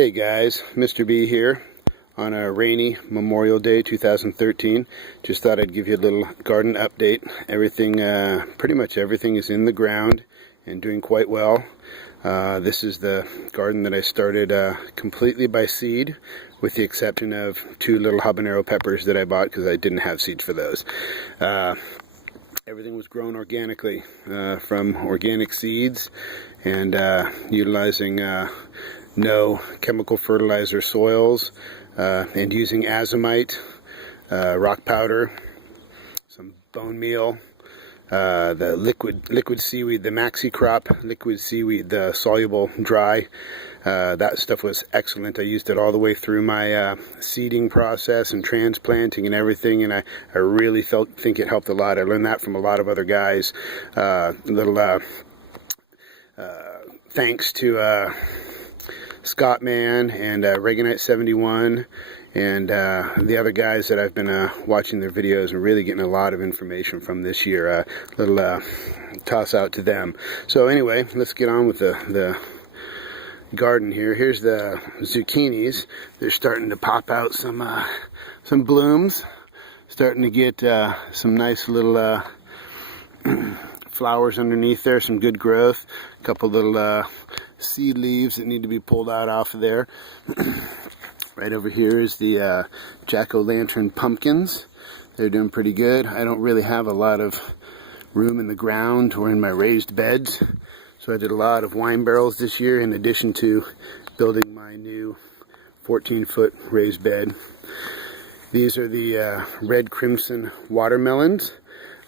Hey guys, Mr. B here on a rainy Memorial Day 2013. Just thought I'd give you a little garden update. Everything, pretty much everything is in the ground and doing quite well. This is the garden that I started completely by seed, with the exception of 2 little habanero peppers that I bought because I didn't have seeds for those. Everything was grown organically from organic seeds and utilizing no chemical fertilizer soils, and using azomite, rock powder, some bone meal, the liquid seaweed, the maxi crop liquid seaweed, the soluble dry. That stuff was excellent. I used it all the way through my seeding process and transplanting and everything, and I really think it helped a lot. I learned that from a lot of other guys. Thanks to Scott Man and Reaganite 71 and the other guys that I've been watching their videos and really getting a lot of information from this year. Little toss out to them. So anyway, let's get on with the garden here. Here's the zucchinis. They're starting to pop out some blooms, starting to get some nice little flowers underneath there, some good growth, a couple little seed leaves that need to be pulled out off of there. Right over here is the jack-o'-lantern pumpkins. They're doing pretty good. I don't really have a lot of room in the ground or in my raised beds, so I did a lot of wine barrels this year in addition to building my new 14-foot raised bed. These are the red crimson watermelons.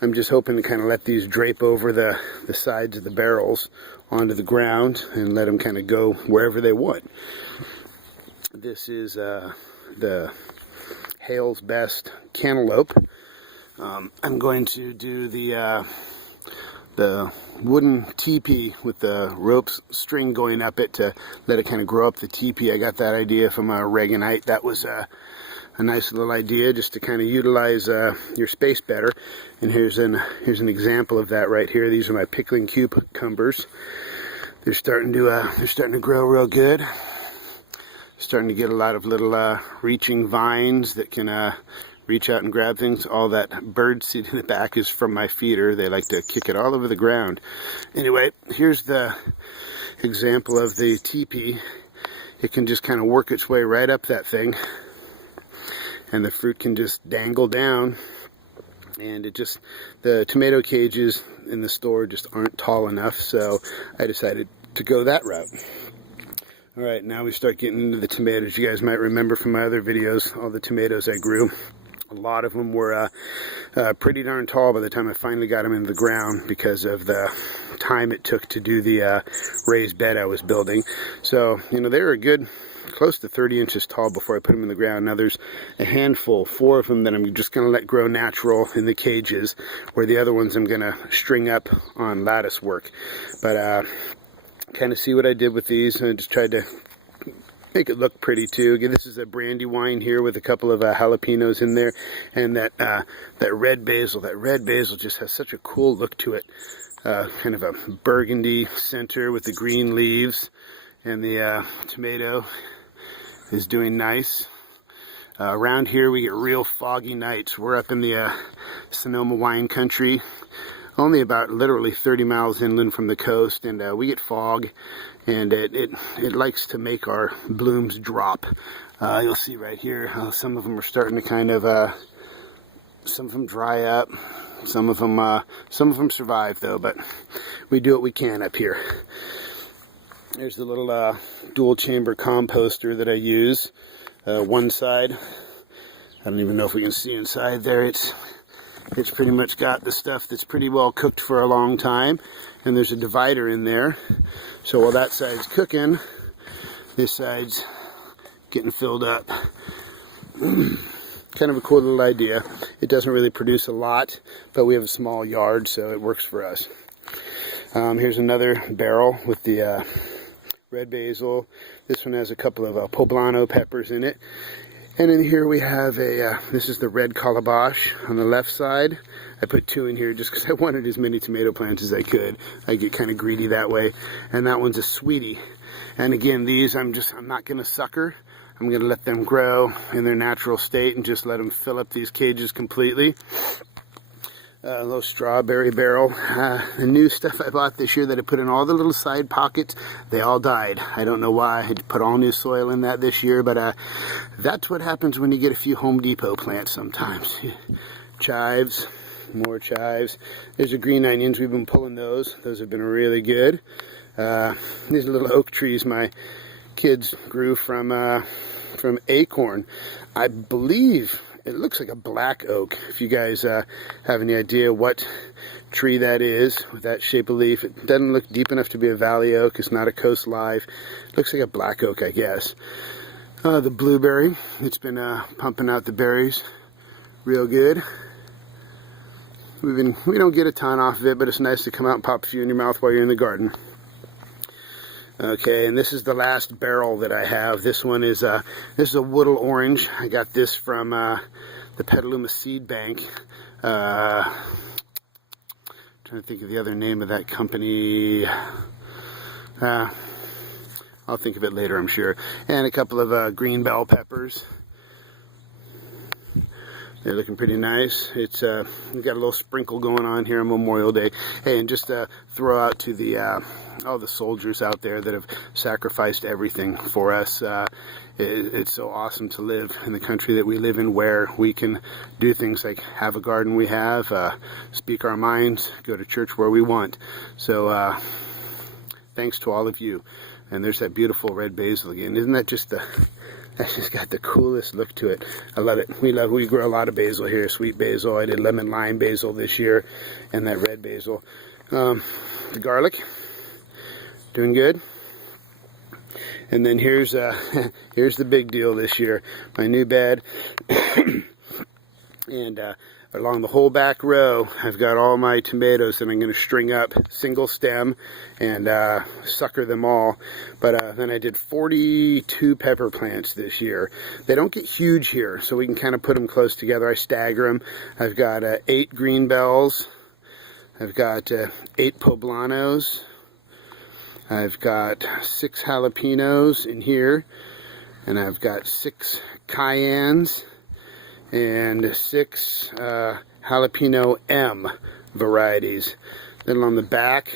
I'm just hoping to kind of let these drape over the sides of the barrels onto the ground and let them kind of go wherever they want. This is the Hale's Best cantaloupe. I'm going to do the wooden teepee with the rope string going up it to let it kind of grow up the teepee. I got that idea from Reaganite. That was a nice little idea just to kind of utilize your space better. And here's an example of that right here. These are my pickling cucumbers. They're starting to grow real good. Starting to get a lot of little reaching vines that can reach out and grab things. All that bird seed in the back is from my feeder. They like to kick it all over the ground. Anyway, here's the example of the teepee. It can just kind of work its way right up that thing, and the fruit can just dangle down. And the tomato cages in the store just aren't tall enough, so I decided to go that route. Alright, now we start getting into the tomatoes. You guys might remember from my other videos, all the tomatoes I grew. A lot of them were pretty darn tall by the time I finally got them in the ground because of the time it took to do the raised bed I was building. So, you know, they were a good close to 30 inches tall before I put them in the ground. Now there's a handful, 4 of them that I'm just going to let grow natural in the cages, where the other ones I'm going to string up on lattice work. But kind of see what I did with these, and I just tried to make it look pretty too. Again, this is a brandy wine here with a couple of jalapenos in there, and that red basil. That red basil just has such a cool look to it. Kind of a burgundy center with the green leaves, and the tomato is doing nice. Around here we get real foggy nights. We're up in the Sonoma wine country, only about literally 30 miles inland from the coast, and we get fog, and it likes to make our blooms drop. You'll see right here how some of them are starting to kind of some of them dry up, some of them survive though, but we do what we can up here. There's the little dual chamber composter that I use. One side, I don't even know if we can see inside there. It's pretty much got the stuff that's pretty well cooked for a long time, and there's a divider in there. So while that side's cooking, this side's getting filled up. Kind of a cool little idea. It doesn't really produce a lot, but we have a small yard, so it works for us. Here's another barrel with the red basil. This one has a couple of poblano peppers in it. And in here we have this is the red calabash on the left side. I put 2 in here just because I wanted as many tomato plants as I could. I get kind of greedy that way. And that one's a sweetie. And again, these I'm not going to sucker. I'm going to let them grow in their natural state and just let them fill up these cages completely. A little strawberry barrel. The new stuff I bought this year that I put in all the little side pockets, they all died. I don't know why. I had to put all new soil in that this year, but that's what happens when you get a few Home Depot plants sometimes. Chives, more chives. There's the green onions. We've been pulling those. Those have been really good. These are little oak trees my kids grew from acorn. I believe it looks like a black oak. If you guys have any idea what tree that is with that shape of leaf, it doesn't look deep enough to be a valley oak. It's not a coast live. It looks like a black oak, I guess. The blueberry, it's been pumping out the berries real good. We don't get a ton off of it, but it's nice to come out and pop a few in your mouth while you're in the garden. Okay, and this is the last barrel that I have. This one is this is a Woodle orange. I got this from the Petaluma Seed Bank. Trying to think of the other name of that company. I'll think of it later, I'm sure. And a couple of green bell peppers. They're looking pretty nice. It's we got a little sprinkle going on here on Memorial Day. Hey, and just throw out to the all the soldiers out there that have sacrificed everything for us. It's so awesome to live in the country that we live in, where we can do things like have a garden we have, speak our minds, go to church where we want. So thanks to all of you. And there's that beautiful red basil again. Isn't that just that's just got the coolest look to it. I love it. We grow a lot of basil here, sweet basil. I did lemon lime basil this year, and that red basil. The garlic, doing good. And then here's here's the big deal this year. My new bed, and along the whole back row, I've got all my tomatoes that I'm going to string up single stem and sucker them all. But then I did 42 pepper plants this year. They don't get huge here, so we can kind of put them close together. I stagger them. I've got 8 green bells. I've got 8 poblanos. I've got 6 jalapenos in here. And I've got 6 cayennes. And 6 jalapeno M varieties. Then on the back,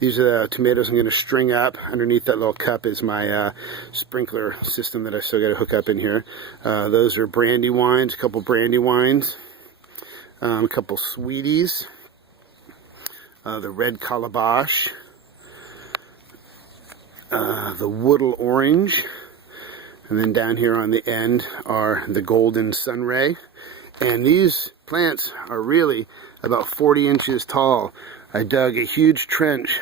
these are the tomatoes I'm going to string up. Underneath that little cup is my sprinkler system that I still got to hook up in here. Those are brandy wines, a couple brandy wines, a couple sweeties, the red calabash, the Woodle orange. And then down here on the end are the golden sunray. And these plants are really about 40 inches tall. I dug a huge trench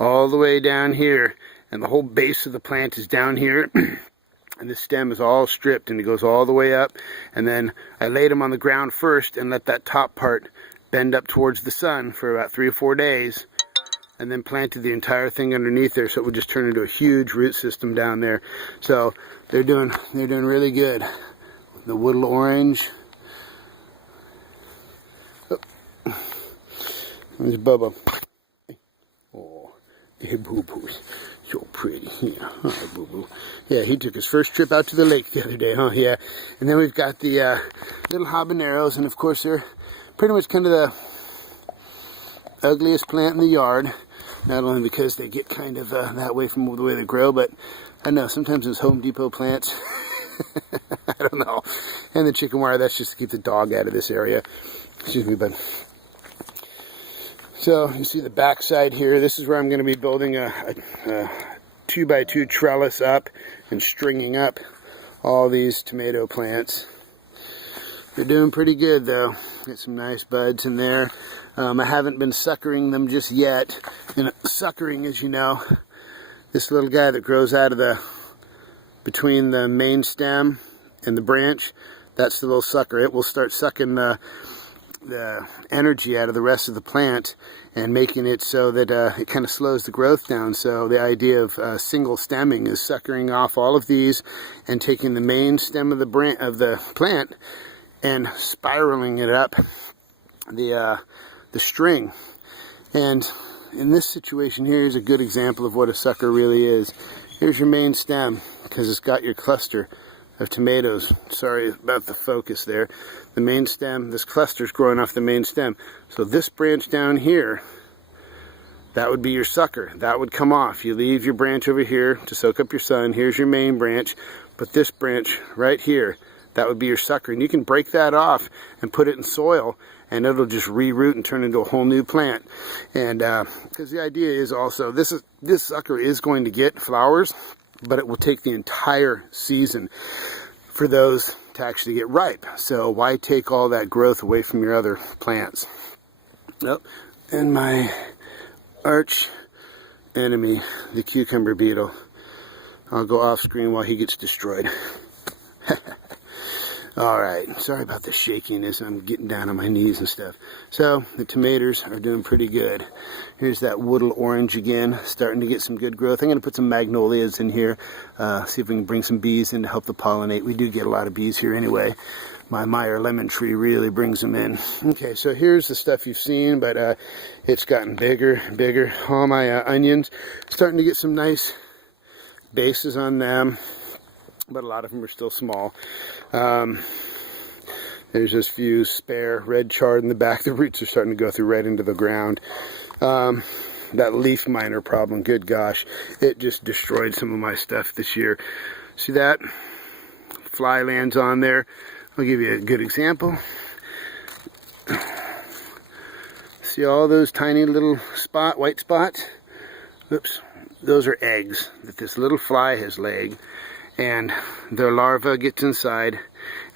all the way down here, and the whole base of the plant is down here. And the stem is all stripped, and it goes all the way up. And then I laid them on the ground first and let that top part bend up towards the sun for about 3 or 4 days. And then planted the entire thing underneath there, so it would just turn into a huge root system down there. So they're doing really good. The Woodle orange. Oh. There's Bubba. Oh, hey, Boo Boo's so pretty. Yeah, hi, Boo Boo. Yeah, he took his first trip out to the lake the other day, huh? Yeah. And then we've got the little habaneros, and of course they're pretty much kind of the ugliest plant in the yard. Not only because they get kind of that way from the way they grow, but I know sometimes those Home Depot plants, I don't know. And the chicken wire, that's just to keep the dog out of this area. Excuse me, bud. So you see the back side here. This is where I'm going to be building a 2x2 trellis up and stringing up all these tomato plants. They're doing pretty good though. Got some nice buds in there. I haven't been suckering them just yet. And suckering, as you know, this little guy that grows out of between the main stem and the branch, that's the little sucker. It will start sucking the energy out of the rest of the plant and making it so that it kind of slows the growth down. So the idea of single stemming is suckering off all of these and taking the main stem of the plant and spiraling it up the string. And in this situation here is a good example of what a sucker really is. Here's your main stem, because it's got your cluster of tomatoes. Sorry about the focus there. The main stem, this cluster's growing off the main stem. So this branch down here, that would be your sucker. That would come off. You leave your branch over here to soak up your sun. Here's your main branch. But this branch right here, that would be your sucker. And you can break that off and put it in soil, and it'll just reroot and turn into a whole new plant. And because the idea is also, this sucker is going to get flowers, but it will take the entire season for those to actually get ripe. So why take all that growth away from your other plants? Nope. And my arch enemy, the cucumber beetle. I'll go off screen while he gets destroyed. Alright, sorry about the shakiness. I'm getting down on my knees and stuff. So, the tomatoes are doing pretty good. Here's that woodle orange again, starting to get some good growth. I'm going to put some magnolias in here, see if we can bring some bees in to help the pollinate. We do get a lot of bees here anyway. My Meyer lemon tree really brings them in. Okay, so here's the stuff you've seen, but it's gotten bigger and bigger. All my onions, starting to get some nice bases on them, but a lot of them are still small. There's just a few spare red chard in the back. The roots are starting to go through right into the ground. That leaf miner problem, good gosh, it just destroyed some of my stuff this year. See that? Fly lands on there. I'll give you a good example. See all those tiny little white spots? Oops. Those are eggs that this little fly has laid, and their larva gets inside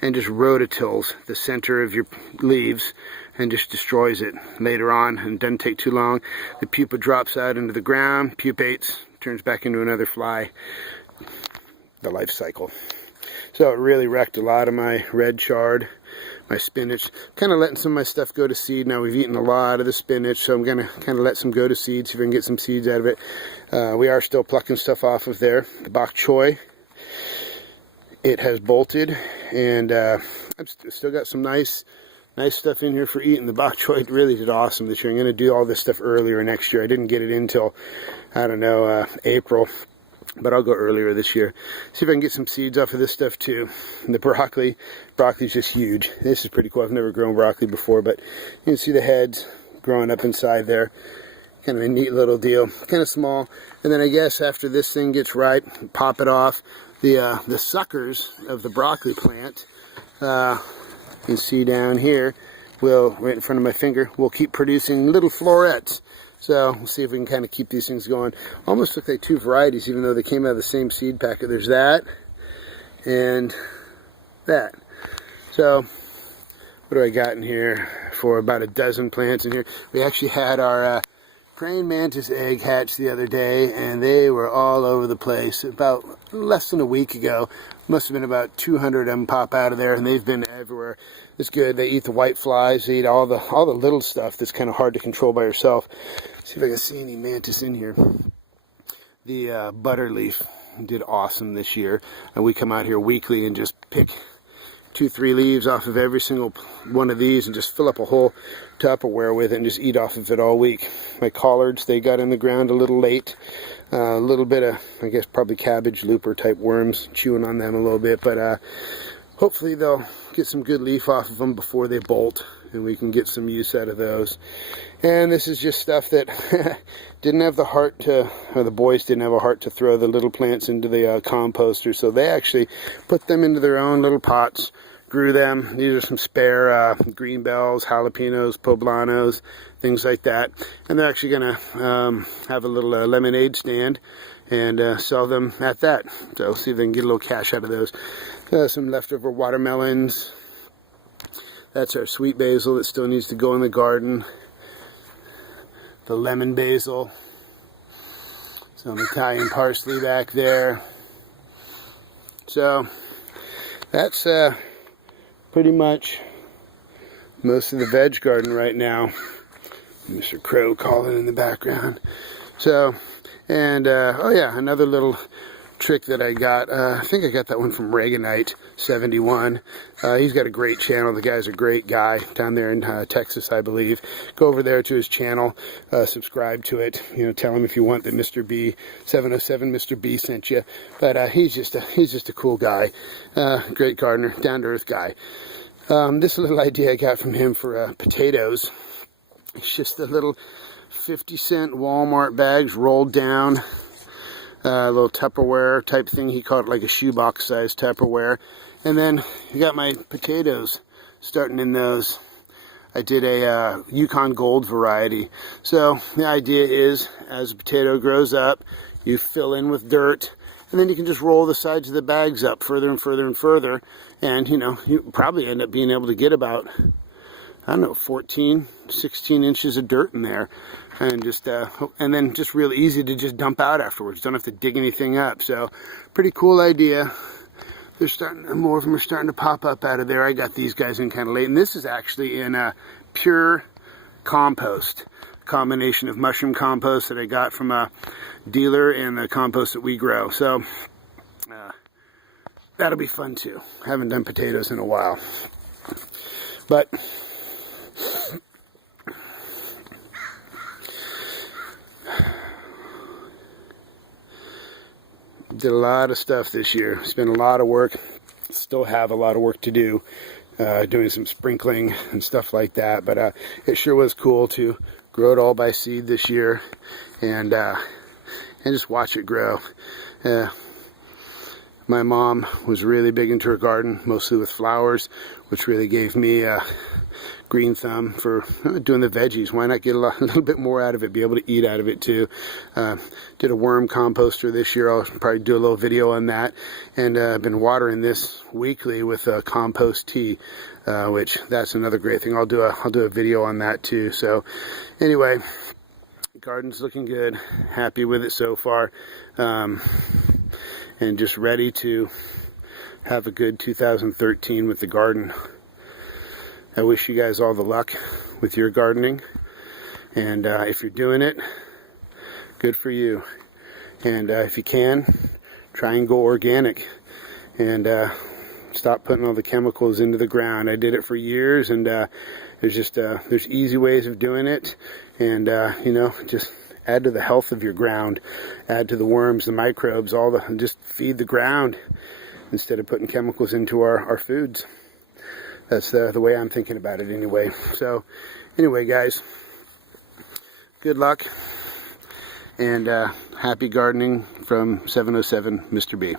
and just rototills the center of your leaves and just destroys it later on, and it doesn't take too long. The pupa drops out into the ground, pupates, turns back into another fly. The life cycle. So it really wrecked a lot of my red chard, my spinach. Kind of letting some of my stuff go to seed. Now we've eaten a lot of the spinach, so I'm going to kind of let some go to seed, see if I can get some seeds out of it. We are still plucking stuff off of there. The bok choy, it has bolted, and I've still got some nice stuff in here for eating. The bok choy really did awesome this year. I'm going to do all this stuff earlier next year. I didn't get it in till, I don't know, April. But I'll go earlier this year. See if I can get some seeds off of this stuff too. And the broccoli's just huge. This is pretty cool. I've never grown broccoli before, but you can see the heads growing up inside there. Kind of a neat little deal. Kind of small. And then I guess after this thing gets ripe, pop it off. The suckers of the broccoli plant, you can see down here, right in front of my finger, will keep producing little florets. So we'll see if we can kind of keep these things going. Almost look like two varieties, even though they came out of the same seed packet. There's that and that. So what do I got in here for about a dozen plants in here? We actually had our praying mantis egg hatch the other day, and they were all over the place. About less than a week ago, must have been about 200 of them pop out of there, and they've been everywhere. It's good. They eat the white flies. They eat all the little stuff that's kind of hard to control by yourself. See if I can see any mantis in here. The butterleaf did awesome this year, and we come out here weekly and just pick 2-3 leaves off of every single one of these and just fill up a whole Tupperware with it and just eat off of it all week. My collards, they got in the ground a little late. A little bit of, I guess, probably cabbage looper type worms chewing on them a little bit, but hopefully they'll get some good leaf off of them before they bolt, and we can get some use out of those. And this is just stuff that didn't have the heart to, or the boys didn't have a heart to throw the little plants into the composter, so they actually put them into their own little pots, grew them. These are some spare green bells, jalapenos, poblanos, things like that. And they're actually going to have a little lemonade stand and sell them at that. So see if they can get a little cash out of those. Some leftover watermelons. That's our sweet basil that still needs to go in the garden. The lemon basil. Some Italian parsley back there. So that's pretty much most of the veg garden right now. Mr. Crow calling in the background. So, and oh yeah, another little trick that I got. I think I got that one from Reaganite71. He's got a great channel. The guy's a great guy down there in Texas, I believe. Go over there to his channel, subscribe to it. You know, tell him if you want that Mr. B 707 Mr. B sent you. But he's just a cool guy, great gardener, down to earth guy. This little idea I got from him for potatoes. It's just the little 50-cent Walmart bags rolled down. A little Tupperware type thing. He called it like a shoebox size Tupperware. And then you got my potatoes starting in those. I did a Yukon Gold variety. So the idea is, as a potato grows up, you fill in with dirt, and then you can just roll the sides of the bags up further and further and further. And you know, you probably end up being able to get about, I don't know, 14, 16 inches of dirt in there. And just and then just real easy to just dump out afterwards. Don't have to dig anything up. So pretty cool idea. They're starting, more of them are starting to pop up out of there. I got these guys in kind of late, and this is actually in pure compost, combination of mushroom compost that I got from a dealer and the compost that we grow. So that'll be fun too. Haven't done potatoes in a while, but did a lot of stuff this year. Spent a lot of work. Still have a lot of work to do. Doing some sprinkling and stuff like that. But it sure was cool to grow it all by seed this year, and just watch it grow. My mom was really big into her garden, mostly with flowers, which really gave me a green thumb for doing the veggies. Why not get a little bit more out of it, be able to eat out of it too. Did a worm composter this year. I'll probably do a little video on that. And I've been watering this weekly with compost tea, which that's another great thing. I'll do a video on that too. So anyway, garden's looking good. Happy with it so far. And just ready to have a good 2013 with the garden. I wish you guys all the luck with your gardening, and if you're doing it, good for you. And if you can, try and go organic, and stop putting all the chemicals into the ground. I did it for years, and there's easy ways of doing it, and you know, just add to the health of your ground, add to the worms, the microbes, just feed the ground instead of putting chemicals into our foods. That's the way I'm thinking about it anyway. So anyway, guys, good luck, and happy gardening from 707 Mr. B.